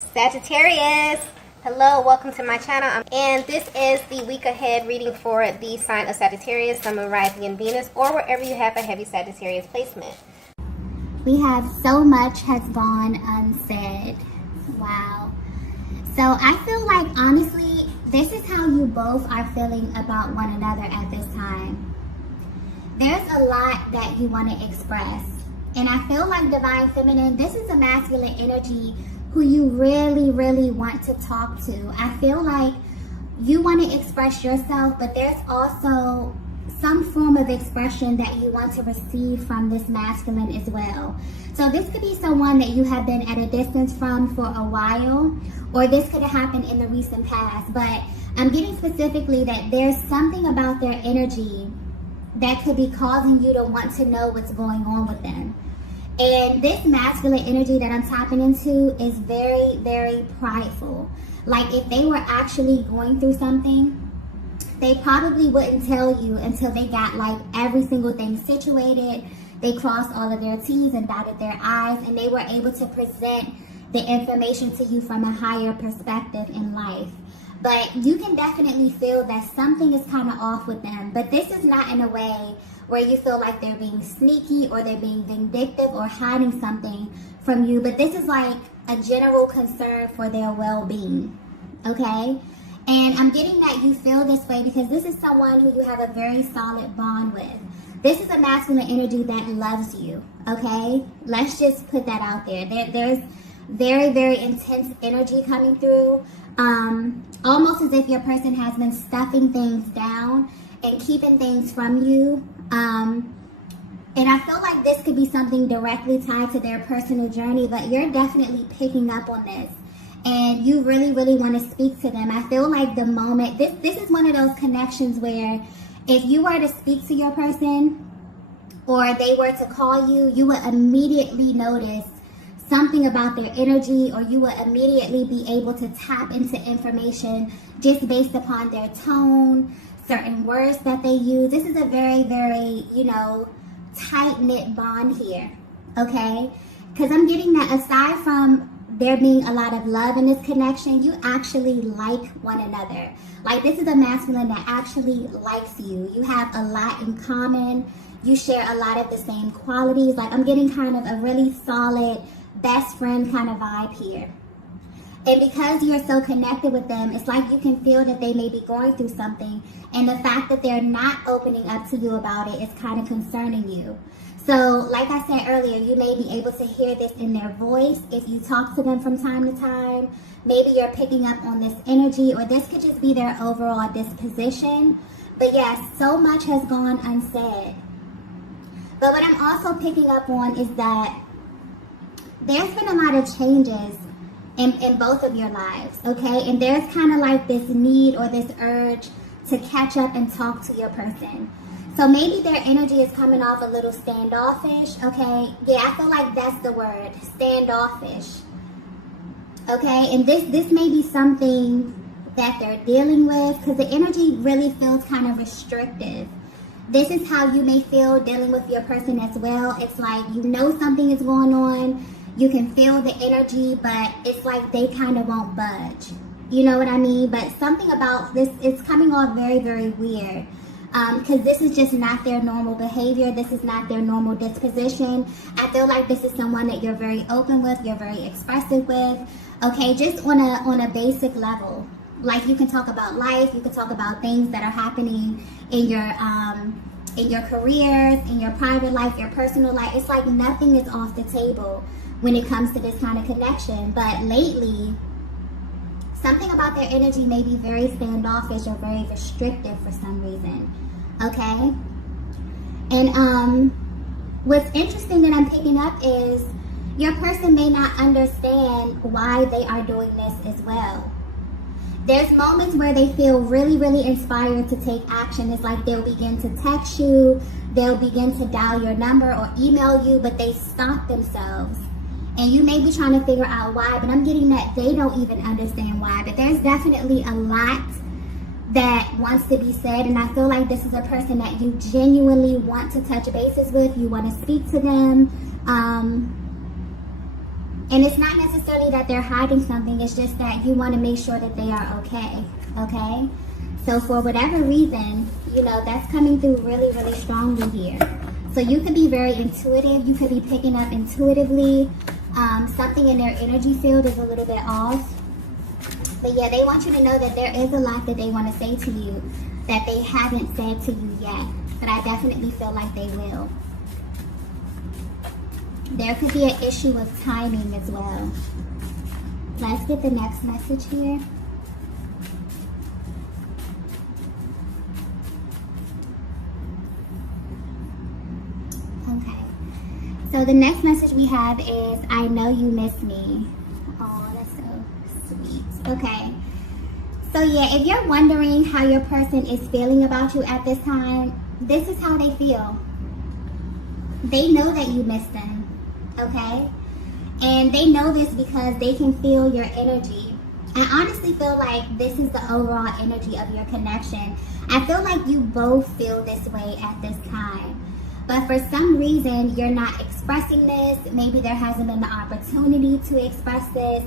Sagittarius, hello, welcome to my channel, and this is the week ahead reading for the sign of Sagittarius, Sun, Moon, Rising, and Venus, or wherever you have a heavy Sagittarius placement. We have so much has gone unsaid. Wow. So I feel like, honestly, this is how you both are feeling about one another at this time. There's a lot that you want to express, and I feel like Divine Feminine, this is a masculine energy who you really want to talk to. I feel like you want to express yourself, but there's also some form of expression that you want to receive from this masculine as well. So this could be someone that you have been at a distance from for a while, or this could have happened in the recent past, but I'm getting specifically that there's something about their energy that could be causing you to want to know what's going on with them. And this masculine energy that I'm tapping into is very prideful. Like, if they were actually going through something, they probably wouldn't tell you until they got like every single thing situated. They crossed all of their T's and dotted their I's, and they were able to present the information to you from a higher perspective in life. But you can definitely feel that something is kind of off with them. But this is not in a way where you feel like they're being sneaky or they're being vindictive or hiding something from you. But this is like a general concern for their well-being, okay? And I'm getting that you feel this way because this is someone who you have a very solid bond with. This is a masculine energy that loves you, okay? Let's just put that out there. There's very intense energy coming through. Almost as if your person has been stuffing things down and keeping things from you. And I feel like this could be something directly tied to their personal journey, but you're definitely picking up on this. And you really want to speak to them. I feel like the moment, this is one of those connections where if you were to speak to your person or they were to call you, you would immediately notice something about their energy, or you will immediately be able to tap into information just based upon their tone, certain words that they use. This is a very, tight-knit bond here, okay? Because I'm getting that aside from there being a lot of love in this connection, you actually like one another. Like, this is a masculine that actually likes you. You have a lot in common. You share a lot of the same qualities. Like, I'm getting kind of a really solid best friend kind of vibe here. And because you're so connected with them, it's like you can feel that they may be going through something, and the fact that they're not opening up to you about it is kind of concerning you. So like I said earlier, you may be able to hear this in their voice if you talk to them from time to time. Maybe you're picking up on this energy, or this could just be their overall disposition. But yes, so much has gone unsaid. But what I'm also picking up on is that there's been a lot of changes in both of your lives, okay? And there's kind of like this need or this urge to catch up and talk to your person. So maybe their energy is coming off a little standoffish, okay? Yeah, I feel like that's the word, standoffish, okay? And this may be something that they're dealing with, because the energy really feels kind of restrictive. This is how you may feel dealing with your person as well. It's like you know something is going on. You can feel the energy, but it's like they kind of won't budge. You know what I mean? But something about this is coming off very weird. Because this is just not their normal behavior. This is not their normal disposition. I feel like this is someone that you're very open with. You're very expressive with. Okay, just on a basic level. Like, you can talk about life. You can talk about things that are happening in your careers, in your private life, your personal life. It's like nothing is off the table when it comes to this kind of connection. But lately, something about their energy may be very standoffish or very restrictive for some reason, okay? And what's interesting that I'm picking up is your person may not understand why they are doing this as well. There's moments where they feel really inspired to take action. It's like they'll begin to text you, they'll begin to dial your number or email you, but they stop themselves. And you may be trying to figure out why, but I'm getting that they don't even understand why. But there's definitely a lot that wants to be said, and I feel like this is a person that you genuinely want to touch bases with. You want to speak to them. And it's not necessarily that they're hiding something, it's just that you want to make sure that they are okay, okay? So for whatever reason, you know, that's coming through really, really strongly here. So you could be very intuitive, you could be picking up intuitively. Something in their energy field is a little bit off. But yeah, they want you to know that there is a lot that they want to say to you that they haven't said to you yet. But I definitely feel like they will. There could be an issue of timing as well. Let's get the next message here. Okay. So the next message we have is, I know you miss me. Oh, that's so sweet. Okay. So yeah, if you're wondering how your person is feeling about you at this time, this is how they feel. They know that you miss them, okay? And they know this because they can feel your energy. I honestly feel like this is the overall energy of your connection. I feel like you both feel this way at this time. But for some reason, you're not expressing this. Maybe there hasn't been the opportunity to express this.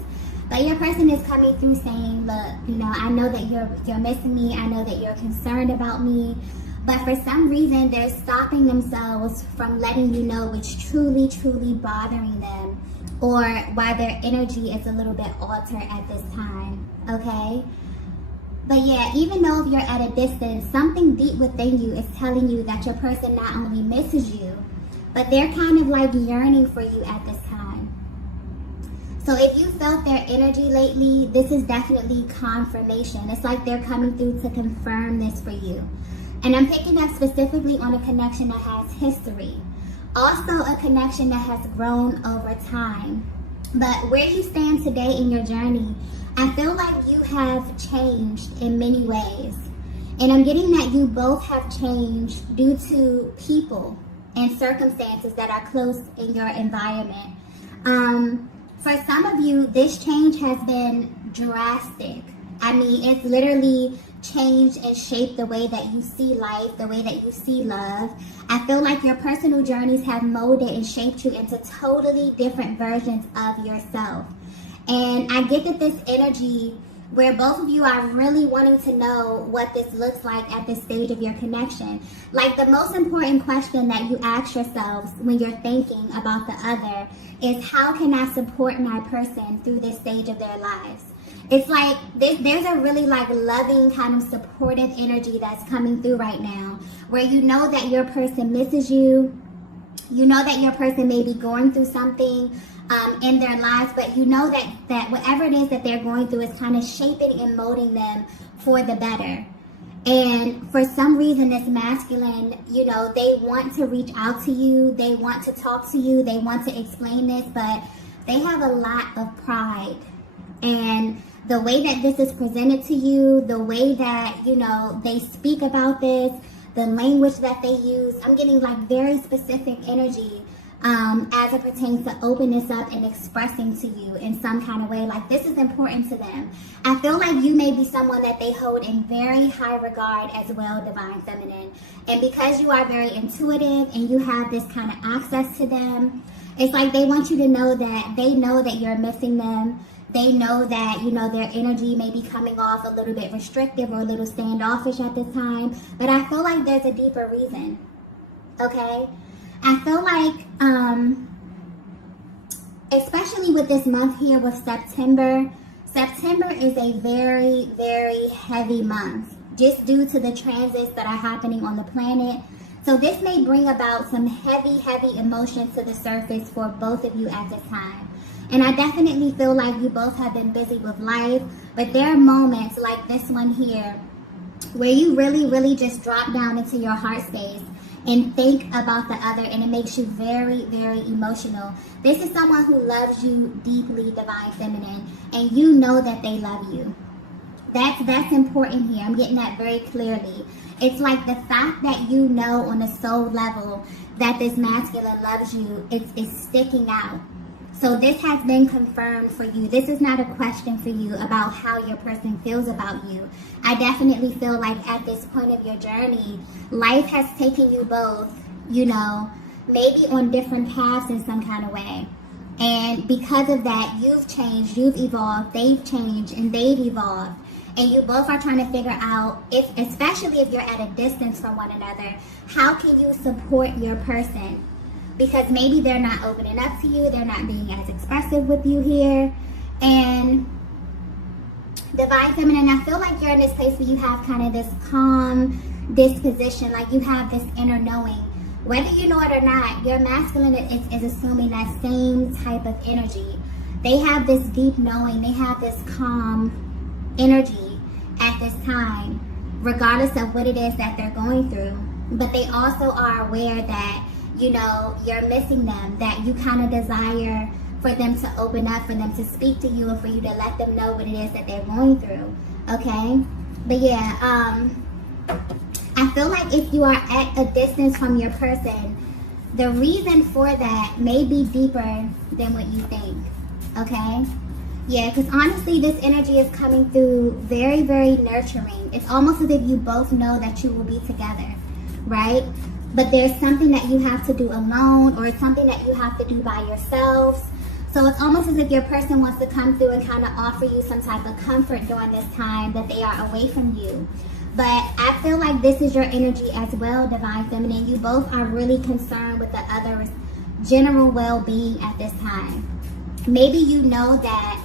But your person is coming through saying, look, you know, I know that you're missing me. I know that you're concerned about me. But for some reason, they're stopping themselves from letting you know what's truly, truly bothering them, or why their energy is a little bit altered at this time, okay? But yeah, even though if you're at a distance, something deep within you is telling you that your person not only misses you, but they're kind of like yearning for you at this time. So if you felt their energy lately, this is definitely confirmation. It's like they're coming through to confirm this for you. And I'm picking up specifically on a connection that has history. Also a connection that has grown over time. But where you stand today in your journey, I feel like you have changed in many ways. And I'm getting that you both have changed due to people and circumstances that are close in your environment. For some of you, this change has been drastic. I mean, it's literally changed and shaped the way that you see life, the way that you see love. I feel like your personal journeys have molded and shaped you into totally different versions of yourself. And I get that this energy where both of you are really wanting to know what this looks like at this stage of your connection. Like the most important question that you ask yourselves when you're thinking about the other is, how can I support my person through this stage of their lives? It's like there's a really like loving kind of supportive energy that's coming through right now, where you know that your person misses you. You know that your person may be going through something in their lives, but you know that whatever it is that they're going through is kind of shaping and molding them for the better. And for some reason, this masculine, you know, they want to reach out to you. They want to talk to you. They want to explain this, but they have a lot of pride. And the way that this is presented to you, the way that, you know, they speak about this, the language that they use, I'm getting like very specific energy as it pertains to opening this up and expressing to you in some kind of way. Like this is important to them. I feel like you may be someone that they hold in very high regard as well, Divine Feminine. And because you are very intuitive and you have this kind of access to them, it's like they want you to know that they know that you're missing them. They know that, you know, their energy may be coming off a little bit restrictive or a little standoffish at this time. But I feel like there's a deeper reason, okay? I feel like, especially with this month here with September is a very, very heavy month just due to the transits that are happening on the planet. So this may bring about some heavy, heavy emotions to the surface for both of you at this time. And I definitely feel like you both have been busy with life, but there are moments like this one here where you really, really just drop down into your heart space and think about the other, and it makes you very, very emotional. This is someone who loves you deeply, Divine Feminine, and you know that they love you. That's important here. I'm getting that very clearly. It's like the fact that you know on a soul level that this masculine loves you, it's sticking out. So this has been confirmed for you. This is not a question for you about how your person feels about you. I definitely feel like at this point of your journey, life has taken you both, you know, maybe on different paths in some kind of way. And because of that, you've changed, you've evolved, they've changed, and they've evolved. And you both are trying to figure out, if, especially if you're at a distance from one another, how can you support your person? Because maybe they're not opening up to you, they're not being as expressive with you here. And Divine Feminine, I feel like you're in this place where you have kind of this calm disposition, like you have this inner knowing. Whether you know it or not, your masculine is assuming that same type of energy. They have this deep knowing, they have this calm energy at this time, regardless of what it is that they're going through. But they also are aware that, you know, you're missing them, that you kind of desire for them to open up, for them to speak to you, and for you to let them know what it is that they're going through, okay? But yeah, I feel like if you are at a distance from your person, the reason for that may be deeper than what you think, okay? Yeah, because honestly, this energy is coming through very, very nurturing. It's almost as if you both know that you will be together, right? But there's something that you have to do alone, or it's something that you have to do by yourselves. So it's almost as if your person wants to come through and kind of offer you some type of comfort during this time that they are away from you. But I feel like this is your energy as well, Divine Feminine. You both are really concerned with the other's general well-being at this time. Maybe you know that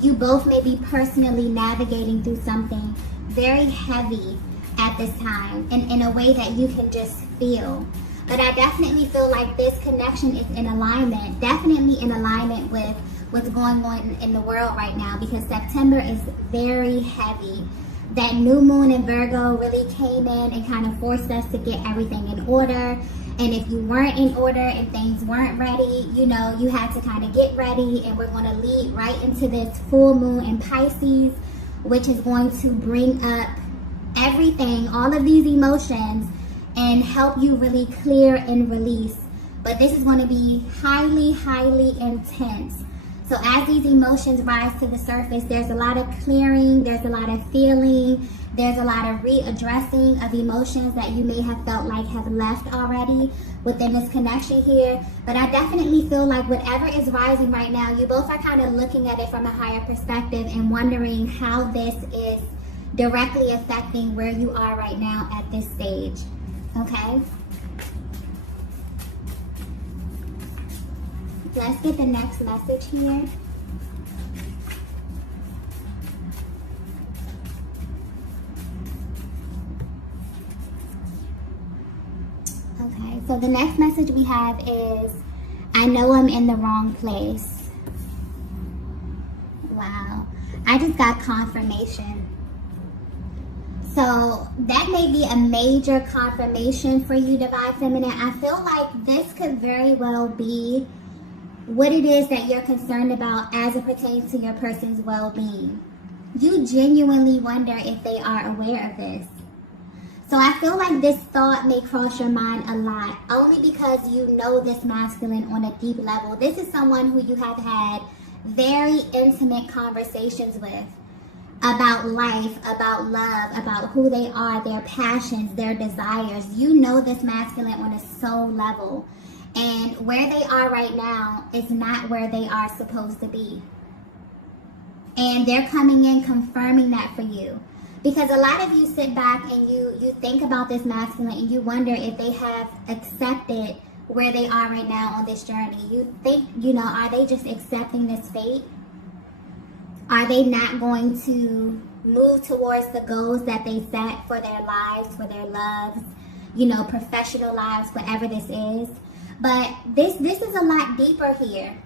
you both may be personally navigating through something very heavy at this time, in a way that you can just feel. But I definitely feel like this connection is in alignment, definitely in alignment with what's going on in the world right now, because September is very heavy. That new moon in Virgo really came in and kind of forced us to get everything in order. And if you weren't in order and things weren't ready, you know, you had to kind of get ready. And we're going to lead right into this full moon in Pisces, which is going to bring up everything, all of these emotions, and help you really clear and release. But this is going to be highly, highly intense. So as these emotions rise to the surface, there's a lot of clearing, there's a lot of feeling, there's a lot of readdressing of emotions that you may have felt like have left already within this connection here. But I definitely feel like whatever is rising right now, you both are kind of looking at it from a higher perspective and wondering how this is directly affecting where you are right now at this stage, okay? Let's get the next message here. Okay, so the next message we have is, I know I'm in the wrong place. Wow, I just got confirmation. So that may be a major confirmation for you, Divine Feminine. I feel like this could very well be what it is that you're concerned about as it pertains to your person's well-being. You genuinely wonder if they are aware of this. So I feel like this thought may cross your mind a lot, only because you know this masculine on a deep level. This is someone who you have had very intimate conversations with about life, about love, about who they are, their passions, their desires. You know this masculine on a soul level. And where they are right now is not where they are supposed to be. And they're coming in confirming that for you. Because a lot of you sit back and you think about this masculine and you wonder if they have accepted where they are right now on this journey. You think, you know, are they just accepting this fate? Are they not going to move towards the goals that they set for their lives, for their loves, you know, professional lives, whatever this is? But this is a lot deeper here.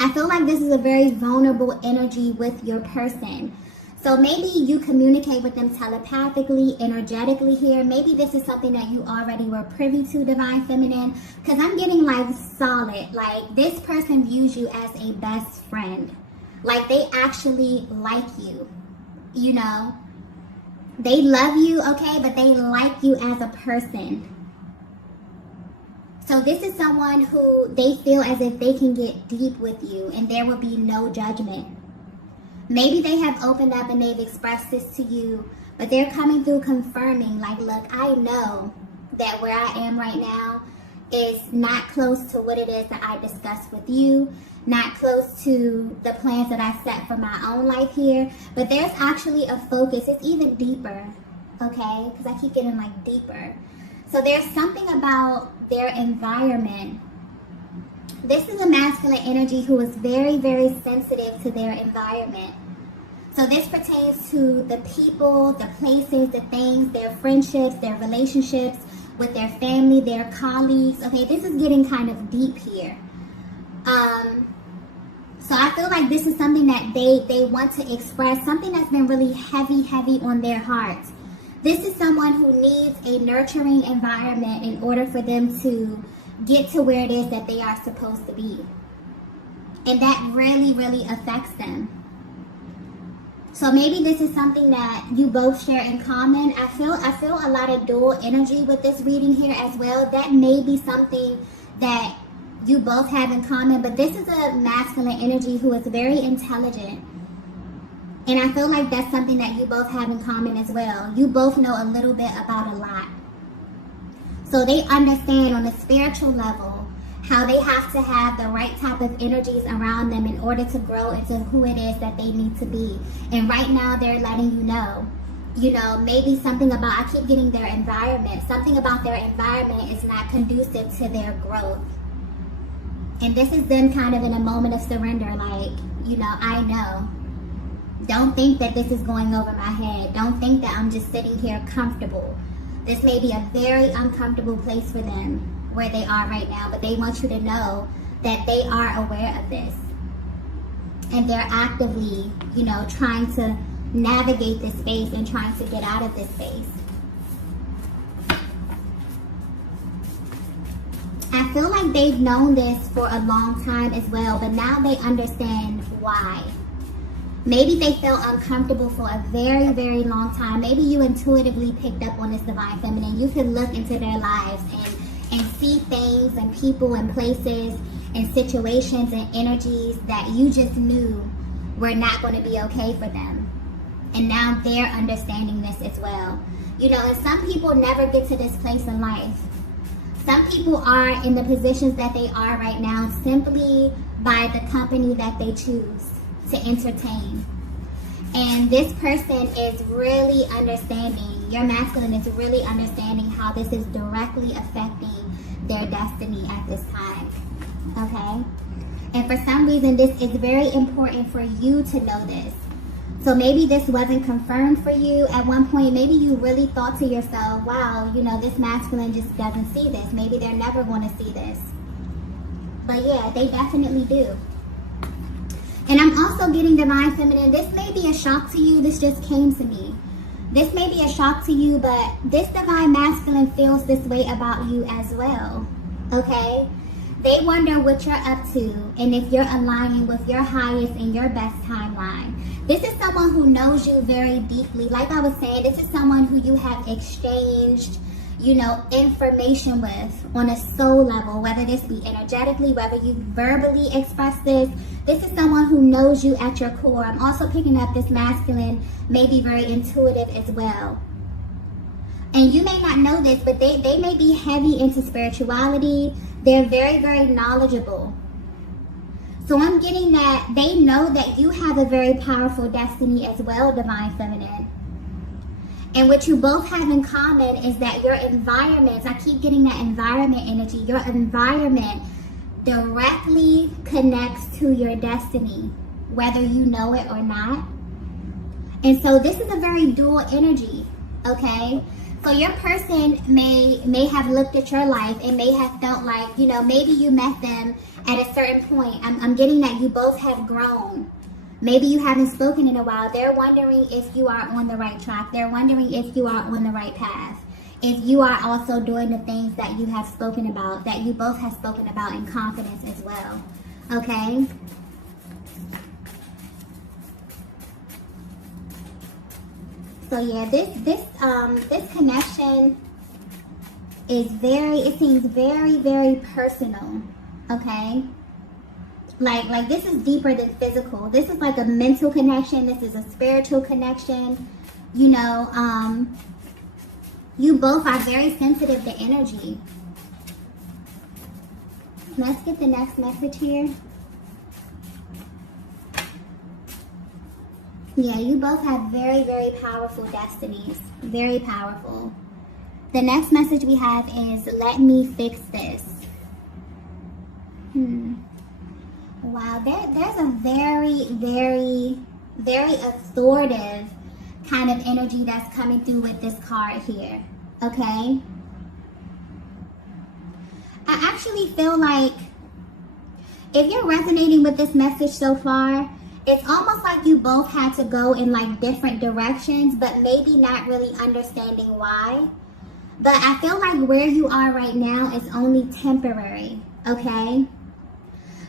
I feel like this is a very vulnerable energy with your person. So maybe you communicate with them telepathically, energetically here. Maybe this is something that you already were privy to, Divine Feminine. Because I'm getting like solid. Like this person views you as a best friend. Like they actually like you. You know. They love you, okay? But they like you as a person. So this is someone who they feel as if they can get deep with you and there will be no judgment. Maybe they have opened up and they've expressed this to you, but they're coming through confirming, like, look, I know that where I am right now is not close to what it is that I discussed with you, not close to the plans that I set for my own life here, but there's actually a focus. It's even deeper, okay? Because I keep getting like deeper. So there's something about their environment. This is a masculine energy who is very, very sensitive to their environment. So this pertains to the people, the places, the things, their friendships, their relationships with their family, their colleagues. Okay, this is getting kind of deep here. So I feel like this is something that they want to express, something that's been really heavy on their hearts. This is someone who needs a nurturing environment in order for them to get to where it is that they are supposed to be. And that really, really affects them. So maybe this is something that you both share in common. I feel a lot of dual energy with this reading here as well. That may be something that you both have in common, but this is a masculine energy who is very intelligent. And I feel like that's something that you both have in common as well. You both know a little bit about a lot. So they understand on a spiritual level how they have to have the right type of energies around them in order to grow into who it is that they need to be. And right now they're letting you know, maybe something about, I keep getting their environment, something about their environment is not conducive to their growth. And this is them kind of in a moment of surrender, like, you know, I know. Don't think that this is going over my head. Don't think that I'm just sitting here comfortable. This may be a very uncomfortable place for them where they are right now, but they want you to know that they are aware of this. And they're actively, you know, trying to navigate this space and trying to get out of this space. I feel like they've known this for a long time as well, but now they understand why. Maybe they felt uncomfortable for a very, very long time. Maybe you intuitively picked up on this divine feminine. You could look into their lives and see things and people and places and situations and energies that you just knew were not going to be okay for them. And now they're understanding this as well. You know, and some people never get to this place in life. Some people are in the positions that they are right now simply by the company that they choose to entertain. And this person is really understanding, your masculine is really understanding how this is directly affecting their destiny at this time. Okay? And for some reason, this is very important for you to know this. So maybe this wasn't confirmed for you at one point. Maybe you really thought to yourself, wow, you know, this masculine just doesn't see this. Maybe they're never going to see this. But yeah, they definitely do. And I'm also getting divine feminine. This may be a shock to you. This just came to me. This may be a shock to you, but this divine masculine feels this way about you as well. Okay? They wonder what you're up to and if you're aligning with your highest and your best timeline. This is someone who knows you very deeply. Like I was saying, this is someone who you have exchanged, you know, information with on a soul level, whether this be energetically, whether you verbally express this. This is someone who knows you at your core. I'm also picking up this masculine may be very intuitive as well. And you may not know this, but they may be heavy into spirituality. They're very, very knowledgeable. So I'm getting that they know that you have a very powerful destiny as well, divine feminine. And what you both have in common is that your environments, I keep getting that environment energy, your environment directly connects to your destiny, whether you know it or not. And so this is a very dual energy, okay? So your person may have looked at your life and may have felt like, you know, maybe you met them at a certain point. I'm getting that you both have grown. Maybe you haven't spoken in a while. They're wondering if you are on the right track. They're wondering if you are on the right path. If you are also doing the things that you have spoken about, that you both have spoken about in confidence as well. Okay? So yeah, this connection is it seems very, very personal. Okay? Like this is deeper than physical. This is like a mental connection. This is a spiritual connection. You know, you both are very sensitive to energy. Let's get the next message here. Yeah, you both have very, very powerful destinies. Very powerful. The next message we have is, let me fix this. Wow, there's a very, very, very authoritative kind of energy that's coming through with this card here. Okay? I actually feel like if you're resonating with this message so far, it's almost like you both had to go in like different directions, but maybe not really understanding why. But I feel like where you are right now is only temporary, okay?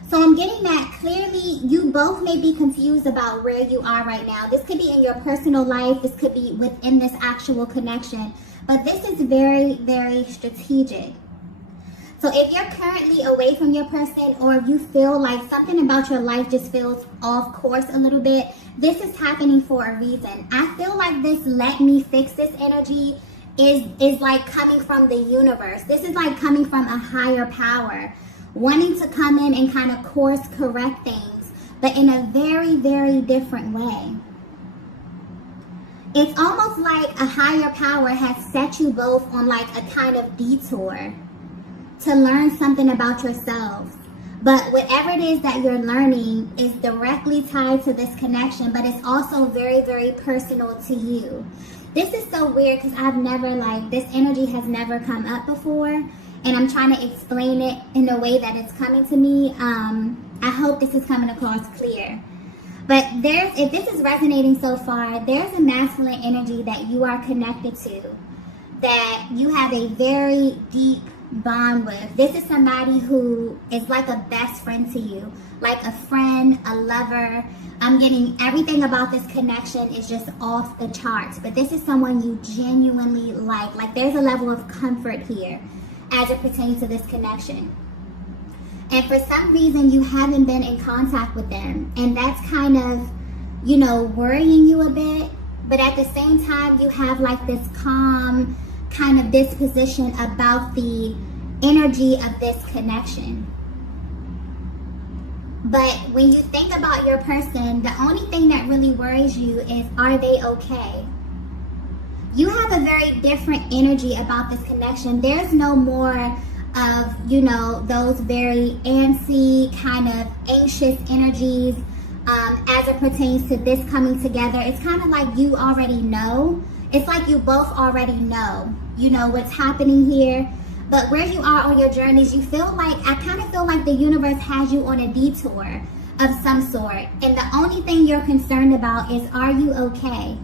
So I'm getting that clearly you both may be confused about where you are right now. This could be in your personal life. This could be within this actual connection. But this is very, very strategic. So if you're currently away from your person, or if you feel like something about your life just feels off course a little bit, this is happening for a reason. I feel like this let me fix this energy is like coming from the universe. This is like coming from a higher power, wanting to come in and kind of course correct things, but in a very, very different way. It's almost like a higher power has set you both on like a kind of detour to learn something about yourselves. But whatever it is that you're learning is directly tied to this connection, but it's also very, very personal to you. This is so weird because I've never, like, this energy has never come up before, and I'm trying to explain it in a way that it's coming to me. I hope this is coming across clear. But if this is resonating so far, there's a masculine energy that you are connected to, that you have a very deep bond with. This is somebody who is like a best friend to you, like a friend, a lover. I'm getting everything about this connection is just off the charts, but this is someone you genuinely like. Like, there's a level of comfort here as it pertains to this connection. And for some reason you haven't been in contact with them, and that's kind of, you know, worrying you a bit. But at the same time, you have like this calm kind of disposition about the energy of this connection. But when you think about your person, the only thing that really worries you is, are they okay? You have a very different energy about this connection. There's no more of, you know, those very antsy, kind of anxious energies as it pertains to this coming together. It's kind of like you already know. It's like you both already know, you know, what's happening here. But where you are on your journeys, you feel like, I kind of feel like the universe has you on a detour of some sort. And the only thing you're concerned about is, are you okay?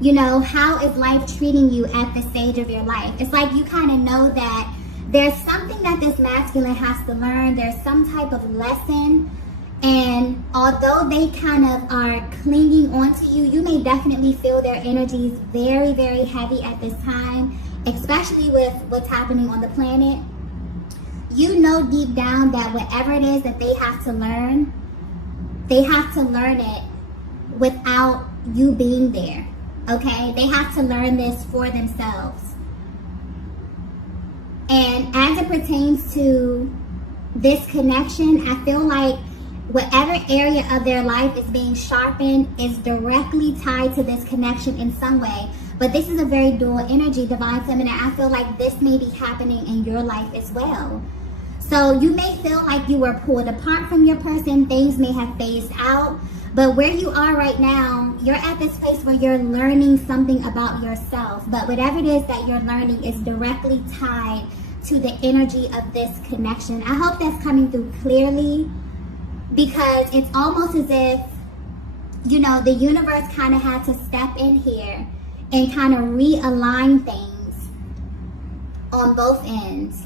You know, how is life treating you at this stage of your life? It's like you kind of know that there's something that this masculine has to learn. There's some type of lesson. And although they kind of are clinging onto you, you may definitely feel their energies very, very heavy at this time, especially with what's happening on the planet. You know deep down that whatever it is that they have to learn it without you being there, okay? They have to learn this for themselves. And as it pertains to this connection, I feel like whatever area of their life is being sharpened is directly tied to this connection in some way. But this is a very dual energy, divine feminine. I feel like this may be happening in your life as well. So you may feel like you were pulled apart from your person. Things may have phased out. But where you are right now, you're at this place where you're learning something about yourself. But whatever it is that you're learning is directly tied to the energy of this connection. I hope that's coming through clearly, because it's almost as if, you know, the universe kind of had to step in here and kind of realign things on both ends.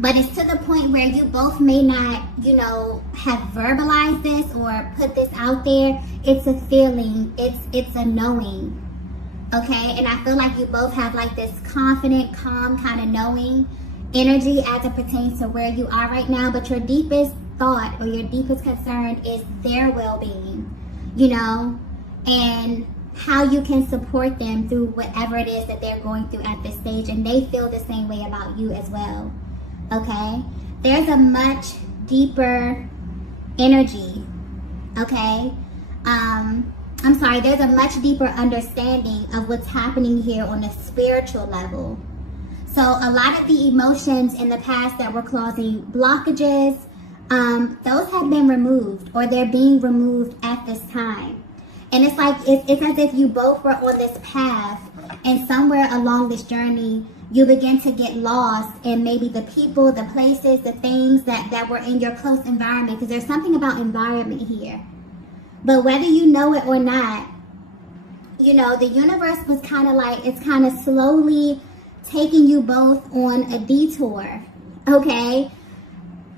But it's to the point where you both may not, you know, have verbalized this or put this out there. It's a feeling, it's a knowing, okay? And I feel like you both have like this confident, calm kind of knowing energy as it pertains to where you are right now. But your deepest thought or your deepest concern is their well-being, you know, and how you can support them through whatever it is that they're going through at this stage. And they feel the same way about you as well, okay? there's a much deeper energy, okay? I'm sorry, there's a much deeper understanding of what's happening here on a spiritual level. So a lot of the emotions in the past that were causing blockages, those have been removed, or they're being removed at this time. And it's like, it's as if you both were on this path, and somewhere along this journey, you begin to get lost in maybe the people, the places, the things that were in your close environment, because there's something about environment here. But whether you know it or not, you know, the universe was kind of like, it's kind of slowly taking you both on a detour, okay?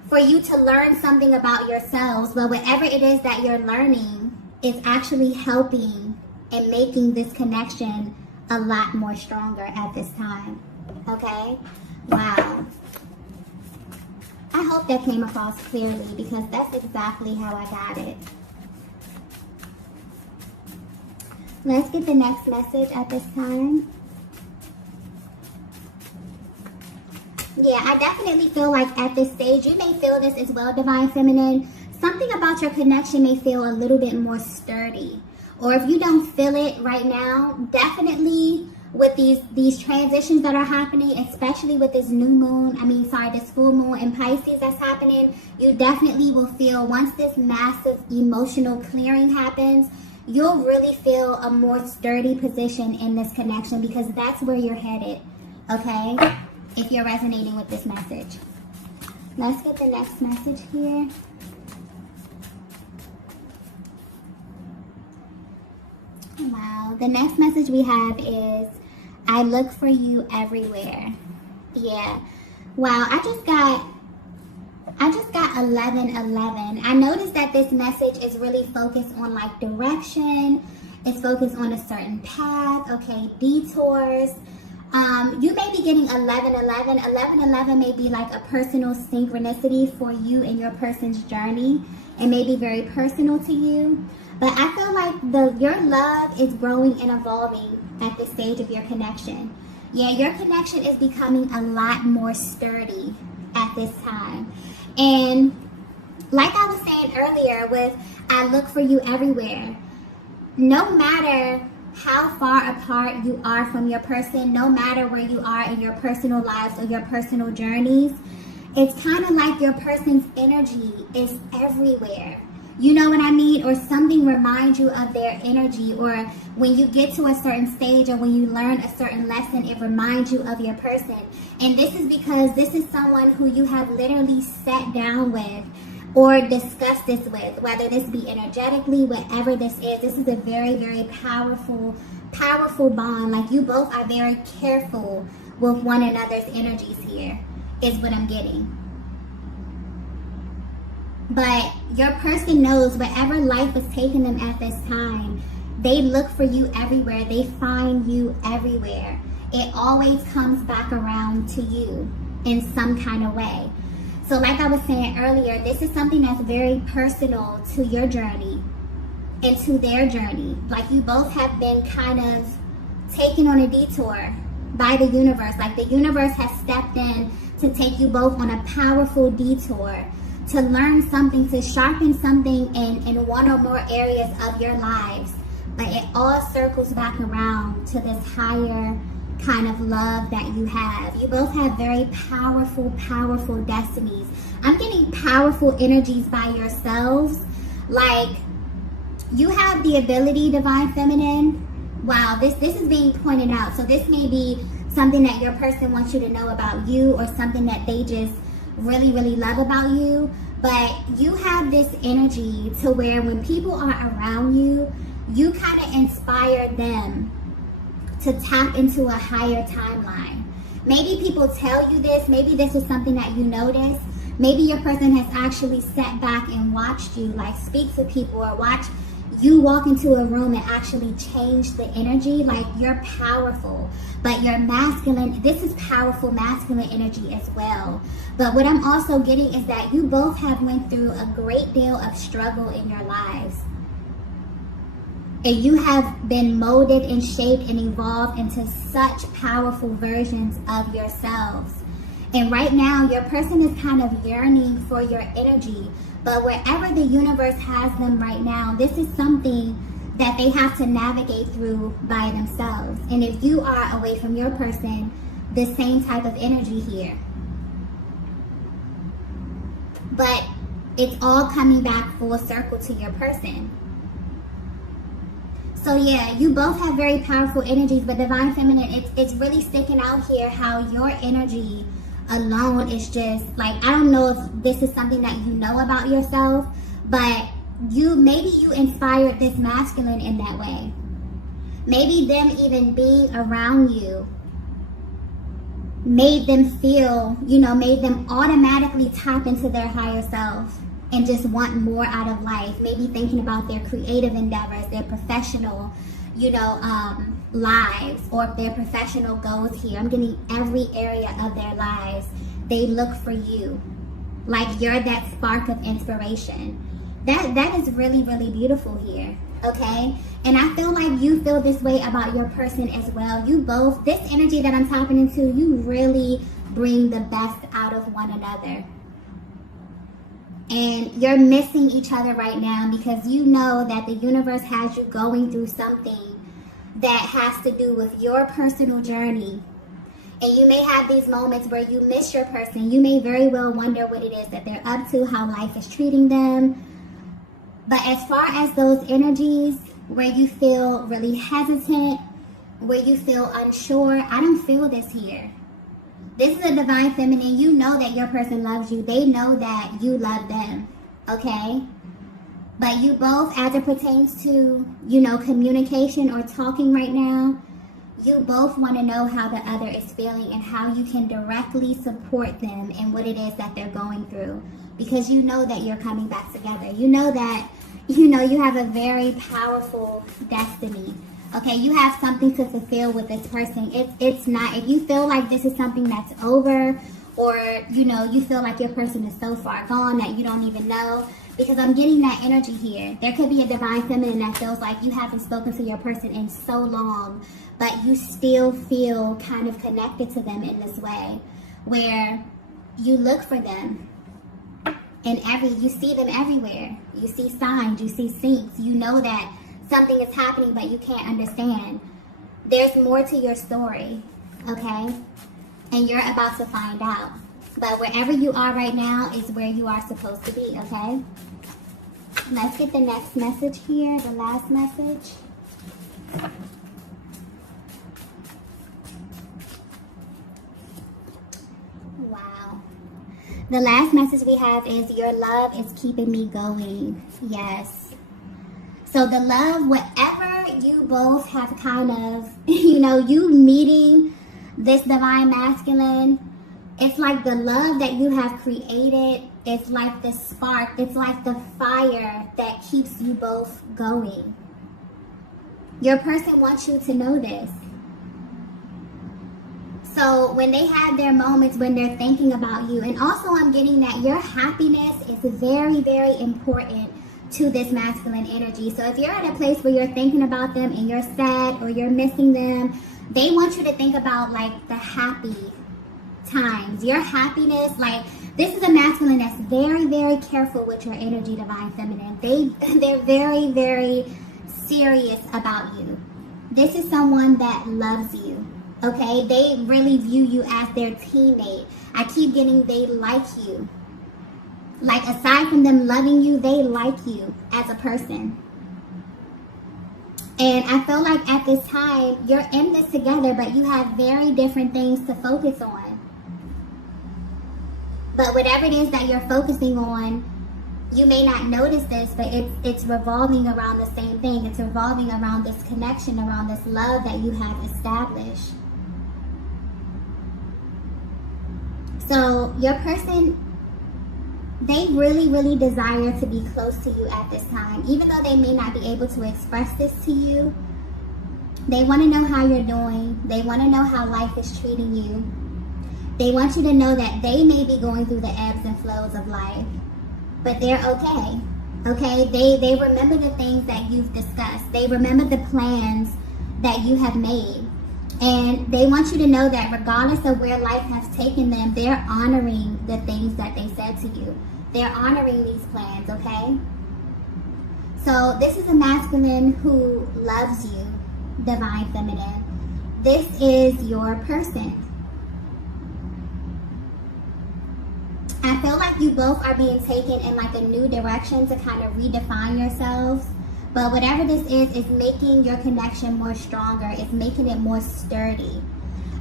For you to learn something about yourselves. But whatever it is that you're learning is actually helping and making this connection a lot more stronger at this time, okay? Wow. I hope that came across clearly, because that's exactly how I got it. Let's get the next message at this time. Yeah, I definitely feel like at this stage, you may feel this as well, Divine Feminine. Something about your connection may feel a little bit more sturdy. Or if you don't feel it right now, definitely with these transitions that are happening, especially with this new moon, this full moon in Pisces that's happening, you definitely will feel, once this massive emotional clearing happens, you'll really feel a more sturdy position in this connection, because that's where you're headed, okay? If you're resonating with this message. Let's get the next message here. Wow, the next message we have is, I look for you everywhere. Yeah. Wow, I just got 1111. I noticed that this message is really focused on like direction. It's focused on a certain path, okay, detours. You may be getting 1111. 1111 may be like a personal synchronicity for you and your person's journey. It may be very personal to you. But I feel like your love is growing and evolving at this stage of your connection. Yeah, your connection is becoming a lot more sturdy at this time. And like I was saying earlier with I look for you everywhere, no matter how far apart you are from your person, no matter where you are in your personal lives or your personal journeys, it's kind of like your person's energy is everywhere. You know what I mean? Or something reminds you of their energy, or when you get to a certain stage or when you learn a certain lesson, it reminds you of your person. And this is because this is someone who you have literally sat down with or discussed this with, whether this be energetically, whatever this is a very, very powerful bond. Like, you both are very careful with one another's energies here, is what I'm getting. But your person knows wherever life is taking them at this time, they look for you everywhere. They find you everywhere. It always comes back around to you in some kind of way. So like I was saying earlier, this is something that's very personal to your journey and to their journey. Like, you both have been kind of taken on a detour by the universe. Like, the universe has stepped in to take you both on a powerful detour, to learn something, to sharpen something in one or more areas of your lives. But it all circles back around to this higher kind of love that you have. You both have very powerful destinies. I'm getting powerful energies by yourselves. Like, you have the ability, Divine Feminine. Wow, this is being pointed out. So this may be something that your person wants you to know about you, or something that they just really, really love about you. But you have this energy to where when people are around you, you kind of inspire them to tap into a higher timeline. Maybe people tell you this. Maybe this is something that you notice. Maybe your person has actually sat back and watched you, like, speak to people, or watch you walk into a room and actually change the energy. Like, you're powerful, but you're masculine. This is powerful masculine energy as well. But what I'm also getting is that you both have went through a great deal of struggle in your lives. And you have been molded and shaped and evolved into such powerful versions of yourselves. And right now, your person is kind of yearning for your energy. But wherever the universe has them right now, this is something that they have to navigate through by themselves. And if you are away from your person, the same type of energy here. But it's all coming back full circle to your person. So yeah, you both have very powerful energies, but Divine Feminine, it's really sticking out here how your energy alone is just like, I don't know if this is something that you know about yourself, but maybe you inspired this masculine in that way. Maybe them even being around you made them feel, made them automatically tap into their higher self and just want more out of life. Maybe thinking about their creative endeavors, their professional, lives, or if their professional goals here. I'm getting every area of their lives. They look for you. Like you're that spark of inspiration. That is really, really beautiful here. Okay? And I feel like you feel this way about your person as well. You both, this energy that I'm tapping into, you really bring the best out of one another. And you're missing each other right now because you know that the universe has you going through something that has to do with your personal journey. And you may have these moments where you miss your person. You may very well wonder what it is that they're up to, how life is treating them. But as far as those energies where you feel really hesitant, where you feel unsure, I don't feel this here. This is a Divine Feminine. You know that your person loves you. They know that you love them, okay? But you both, as it pertains to, communication or talking right now, you both want to know how the other is feeling and how you can directly support them in what it is that they're going through. Because you know that you're coming back together. You know that, you have a very powerful destiny. Okay, you have something to fulfill with this person. It's not, if you feel like this is something that's over, or, you feel like your person is so far gone that you don't even know, because I'm getting that energy here. There could be a Divine Feminine that feels like you haven't spoken to your person in so long, but you still feel kind of connected to them in this way, where you look for them. And you see them everywhere. You see signs, you see syncs, you know that something is happening, but you can't understand. There's more to your story, okay? And you're about to find out. But wherever you are right now is where you are supposed to be, okay? Let's get the next message here, the last message. Wow. The last message we have is, your love is keeping me going. Yes. So the love, whatever you both have kind of, you meeting this Divine Masculine, it's like the love that you have created, it's like the spark, it's like the fire that keeps you both going. Your person wants you to know this. So when they have their moments when they're thinking about you, and also I'm getting that your happiness is very, very important to this masculine energy. So if you're at a place where you're thinking about them and you're sad or you're missing them, they want you to think about like the happy times, your happiness. Like, this is a masculine that's very, very careful with your energy, Divine Feminine. They're very, very serious about you. This is someone that loves you, okay? They really view you as their teammate. I keep getting they like you. Like, aside from them loving you, they like you as a person. And I feel like at this time, you're in this together, but you have very different things to focus on. But whatever it is that you're focusing on, you may not notice this, but it's revolving around the same thing. It's revolving around this connection, around this love that you have established. So your person, they really, really desire to be close to you at this time. Even though they may not be able to express this to you, they want to know how you're doing. They want to know how life is treating you. They want you to know that they may be going through the ebbs and flows of life, but they're okay. Okay? They remember the things that you've discussed. They remember the plans that you have made. And they want you to know that regardless of where life has taken them, they're honoring the things that they said to you. They're honoring these plans, okay? So this is a masculine who loves you, divine feminine. This is your person. I feel like you both are being taken in like a new direction to kind of redefine yourselves. But whatever this is making your connection more stronger. It's making it more sturdy.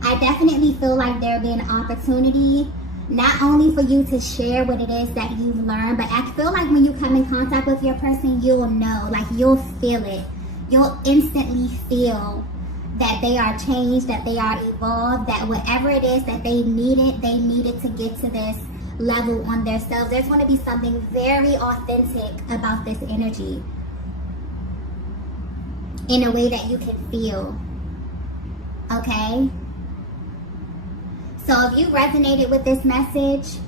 I definitely feel like there'll be an opportunity not only for you to share what it is that you've learned, but I feel like when you come in contact with your person, you'll know, like you'll feel it. You'll instantly feel that they are changed, that they are evolved, that whatever it is that they needed to get to this level on themselves. There's going to be something very authentic about this energy in a way that you can feel. Okay? So if you resonated with this message,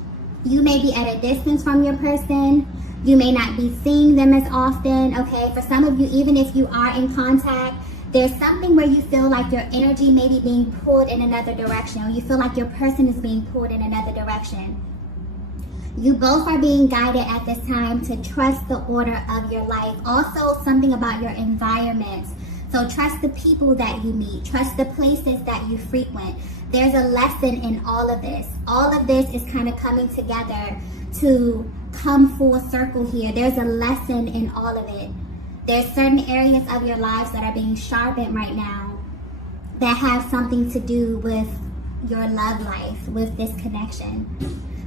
you may be at a distance from your person. You may not be seeing them as often. Okay? For some of you, even if you are in contact, there's something where you feel like your energy may be being pulled in another direction, or you feel like your person is being pulled in another direction. You both are being guided at this time to trust the order of your life. Also, something about your environment. So trust the people that you meet. Trust the places that you frequent. There's a lesson in all of this. All of this is kind of coming together to come full circle here. There's a lesson in all of it. There's certain areas of your lives that are being sharpened right now that have something to do with your love life, with this connection.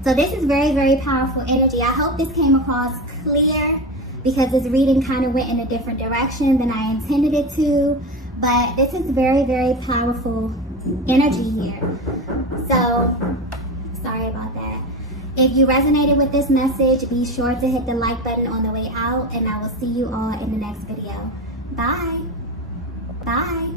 So this is very, very powerful energy. I hope this came across clear because this reading kind of went in a different direction than I intended it to. But this is very, very powerful energy here. So, sorry about that. If you resonated with this message, be sure to hit the like button on the way out, and I will see you all in the next video. Bye. Bye.